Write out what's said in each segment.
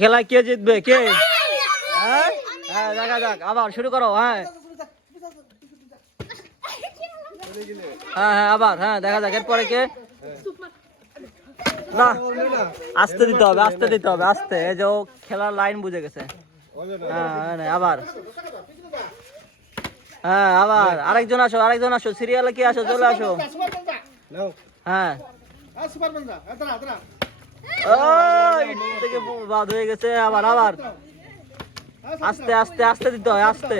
খেলায় কে জিতবে? কে? হ্যাঁ? হ্যাঁ দেখা যাক আবার শুরু করো হ্যাঁ। হ্যাঁ হ্যাঁ আবার হ্যাঁ দেখা যাক এরপরে কে? না আস্তে দিতে হবে আস্তে দিতে হবে আস্তে। এই যে ও খেলার লাইন বুঝে গেছে। হ্যাঁ হ্যাঁ, আবার। হ্যাঁ আবার। আরেকজন আসো আরেকজন আসো সিরিয়ালে কি আসো চলে আসো। হ্যাঁ। বাদ হয়ে গেছে, আবার আবার। আস্তে আস্তে আস্তে দিতে হয়, আস্তে।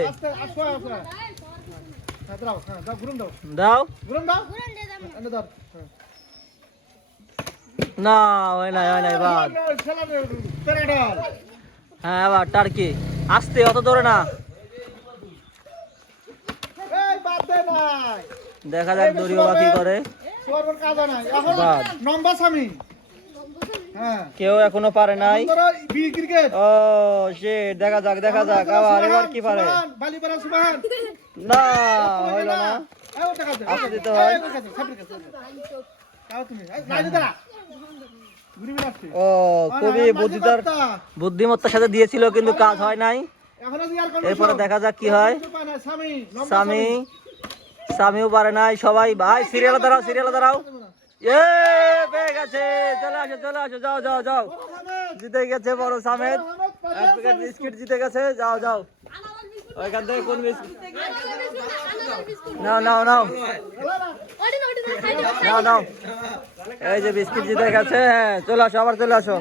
দাও। না নাই নাই, বাদ। হ্যাঁ আবার, টার্কি। আস্তে, অত ধরে না। দেখা যাক দড়ি বাবা কি করে। নম্বর স্বামী কেউ এখনও পারে নাই। ও সে দেখা যাক দেখা যাক। আবার এবার কি পারে? না হইল না। আস্তে দিতে হয়। ও খুবই বুদ্ধিদার বুদ্ধিমত্তার সাথে দিয়েছিল কিন্তু কাজ হয় নাই। এরপরে দেখা যাক কি হয়। স্বামী স্বামীও পারে নাই সবাই। ভাই সিরিয়ালে দাঁড়াও সিরিয়ালে দাঁড়াও এ গেছে, চলে আসো চলে আসো, যাও যাও যাও। জিতে গেছে বড় সামেদ। বিস্কিট জিতে গেছে, যাও যাও। ওইখান থেকে কোন বিস্কিট নাও নাও নাও। নাও নাও। এই যে বিস্কিট জিতে গেছে হ্যাঁ চলে আসো, আবার চলে আসো।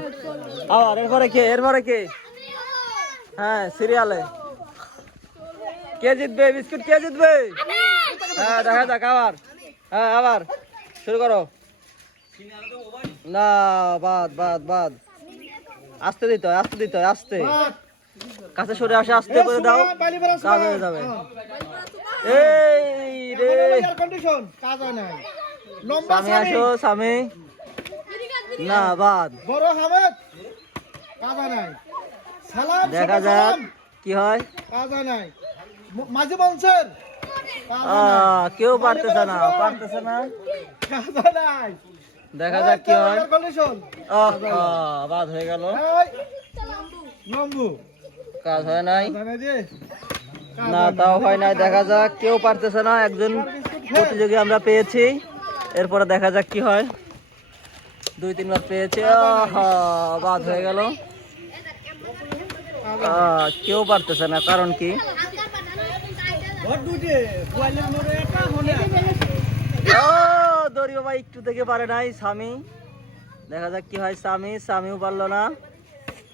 আবার, এরপরে কে এরপরে কে? হ্যাঁ সিরিয়ালে। কে জিতবে? বিস্কুট কে জিতবে? হ্যাঁ দেখা যাক, আবার। হ্যাঁ আবার। শুরু করো। না বাদ বাদ বাদ। আস্তে দিতে হয় আস্তে দিতে হয় আস্তে। কাছে সরে আসে আস্তে করে দাও। কাজ হয়ে যাবে। এই রে। কাজ হয় লম্বা আসো স্বামী না বাদ। বড় হামেদ কাজ হয় নাই। সালাম দেখা যাক কি হয়। কাজ হয় নাই। মাঝি হয়। আহ, কেউ পারতেছে না পারতেছে না। কাজ হয় নাই। দেখা যাক কি হয়। বাদ হয়ে গেল। কাজ হয় নাই। হয় না তাও হয় নাই। দেখা যাক কেউ পারতেছে না। একজন প্রতিযোগী আমরা পেয়েছি। এরপরে দেখা যাক কি হয়। দুই তিনবার পেয়েছি। আহা, বাদ হয়ে গেল। আহ, কেউ পারতেছে না। কারণ কি? ও দড়ি বাবা একটু থেকে পারে নাই স্বামী। দেখা যাক কি হয় স্বামী স্বামীও পারল না।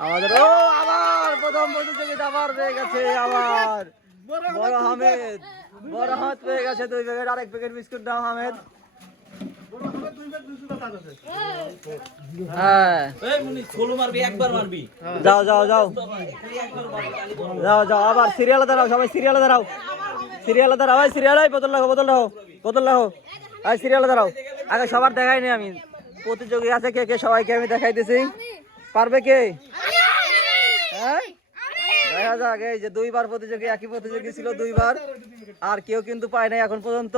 আমাদের ও আবার প্রথম প্রতিযোগিতা আবার পেয়ে গেছে আবার। বড় হামেদ বড় হাত পেয়ে গেছে দুই প্যাকেট আরেক প্যাকেট বিস্কুট দাও হামেদ। হ্যাঁ। যাও যাও যাও। যাও যাও আবার সিরিয়ালে দাঁড়াও সবাই সিরিয়ালে দাঁড়াও। সিরিয়ালে দাঁড়াও সিরিয়ালে বোতল রাখো বোতল রাখো বোতল রাখো। এই সিরিয়ালে দাঁড়াও। আগে সবার দেখাইনি আমি। প্রতিযোগী আছে কে কে সবাইকে আমি দেখাইতেছি পারবে কে? হ্যাঁ? দেখা যাক, এই যে দুইবার প্রতিযোগী, একই প্রতিযোগী ছিল দুইবার। আর কেউ কিন্তু পায় নাই এখন পর্যন্ত।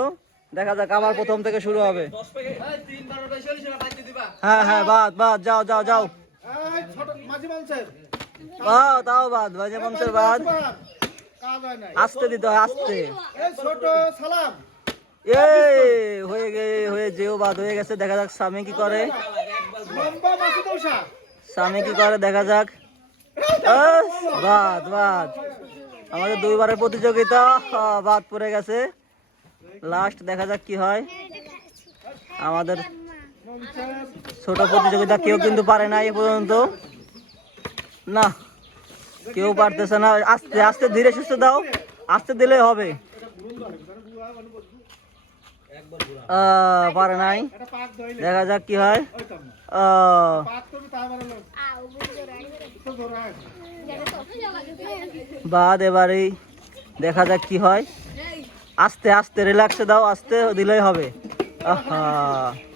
দেখা যাক আবার প্রথম থেকে শুরু হবে। হ্যাঁ হ্যাঁ বাদ বাদ, যাও যাও যাও। মাঝি বাহ তাও বাদ বাজে বংশের বাদ। আস্তে দিতে হয়, আস্তে। ছোট সালাম। এই, হয়ে গে, হয়ে যেও, বাদ হয়ে গেছে। দেখা যাক স্বামী কি করে। স্বামী কি করে, দেখা যাক। বাদ বাদ। আমাদের দুইবারের প্রতিযোগিতা। বাদ পড়ে গেছে। লাস্ট দেখা যাক কি হয়। আমাদের ছোট প্রতিযোগিতা কেউ কিন্তু পারে না এ পর্যন্ত। না, কেউ পারতেছে না। আস্তে আস্তে ধীরে সুস্থ দাও। আস্তে দিলে হবে। পারে নাই। দেখা যাক কি হয়। এবারেই। দেখা যাক কি হয়। আস্তে আস্তে রিল্যাক্সে দাও, আস্তে, দিলেই হবে। আহা।